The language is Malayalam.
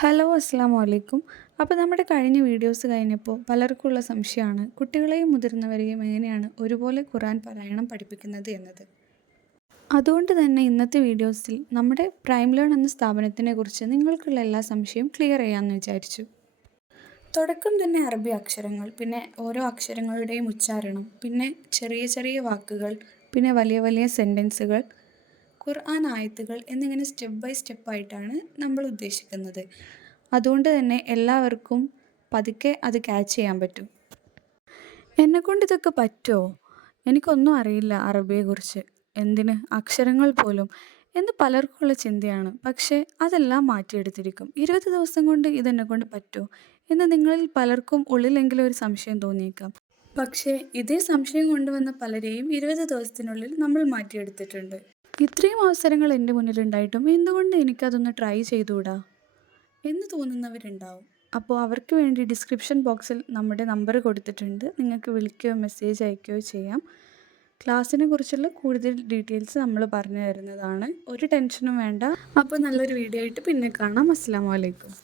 ഹലോ അസ്സാം വലൈക്കും അപ്പോൾ നമ്മുടെ കഴിഞ്ഞ വീഡിയോസ് കഴിഞ്ഞപ്പോൾ പലർക്കുള്ള സംശയമാണ് കുട്ടികളെയും മുതിർന്നവരെയും എങ്ങനെയാണ് ഒരുപോലെ ഖുറാൻ പാരായണം പഠിപ്പിക്കുന്നത് എന്നത്. അതുകൊണ്ട് തന്നെ ഇന്നത്തെ വീഡിയോസിൽ നമ്മുടെ പ്രൈം ലേൺ എന്ന സ്ഥാപനത്തിനെ കുറിച്ച് നിങ്ങൾക്കുള്ള എല്ലാ സംശയവും ക്ലിയർ ചെയ്യാമെന്ന് വിചാരിച്ചു. തുടക്കം തന്നെ അറബി അക്ഷരങ്ങൾ പിന്നെ ഓരോ അക്ഷരങ്ങളുടെയും ഉച്ചാരണം പിന്നെ ചെറിയ ചെറിയ വാക്കുകൾ പിന്നെ വലിയ വലിയ സെന്റൻസുകൾ ഖുർആൻ ആയത്തുകൾ എന്നിങ്ങനെ സ്റ്റെപ്പ് ബൈ സ്റ്റെപ്പായിട്ടാണ് നമ്മൾ ഉദ്ദേശിക്കുന്നത്. അതുകൊണ്ട് തന്നെ എല്ലാവർക്കും പതുക്കെ അത് ക്യാച്ച് ചെയ്യാൻ പറ്റും. എന്നെക്കൊണ്ട് ഇതൊക്കെ പറ്റുമോ എനിക്കൊന്നും അറിയില്ല അറബിയെക്കുറിച്ച്. എന്തിന്? അക്ഷരങ്ങൾ പോലും. എന്ന് പലർക്കുമുള്ള ചിന്തയാണ്. പക്ഷേ അതെല്ലാം മാറ്റിയെടുത്തിരിക്കും. ഇരുപത് ദിവസം കൊണ്ട് ഇതെന്നെ കൊണ്ട് പറ്റുമോ എന്ന് നിങ്ങളിൽ പലർക്കും ഉള്ളിലെങ്കിലും ഒരു സംശയം തോന്നിയേക്കാം. പക്ഷേ ഇതേ സംശയം കൊണ്ടുവന്ന പലരെയും ഇരുപത് ദിവസത്തിനുള്ളിൽ നമ്മൾ മാറ്റിയെടുത്തിട്ടുണ്ട്. ഇത്രയും അവസരങ്ങൾ എന്റെ മുന്നിലുണ്ടായിട്ടും എന്തുകൊണ്ട് എനിക്കതൊന്ന് ട്രൈ ചെയ്തുകൂടാ എന്ന് തോന്നുന്നവരുണ്ടാവും. അപ്പോൾ അവർക്ക് വേണ്ടി ഡിസ്ക്രിപ്ഷൻ ബോക്സിൽ നമ്മുടെ നമ്പർ കൊടുത്തിട്ടുണ്ട്. നിങ്ങൾക്ക് വിളിക്കുകയോ മെസ്സേജ് അയക്കുകയോ ചെയ്യാം. ക്ലാസ്സിനെ കുറിച്ചുള്ള കൂടുതൽ ഡീറ്റെയിൽസ് നമ്മൾ പറഞ്ഞു തരുന്നതാണ്. ഒരു ടെൻഷനും വേണ്ട. അപ്പോൾ നല്ലൊരു വീഡിയോ ആയിട്ട് പിന്നെ കാണാം. അസ്സാം വലൈക്കും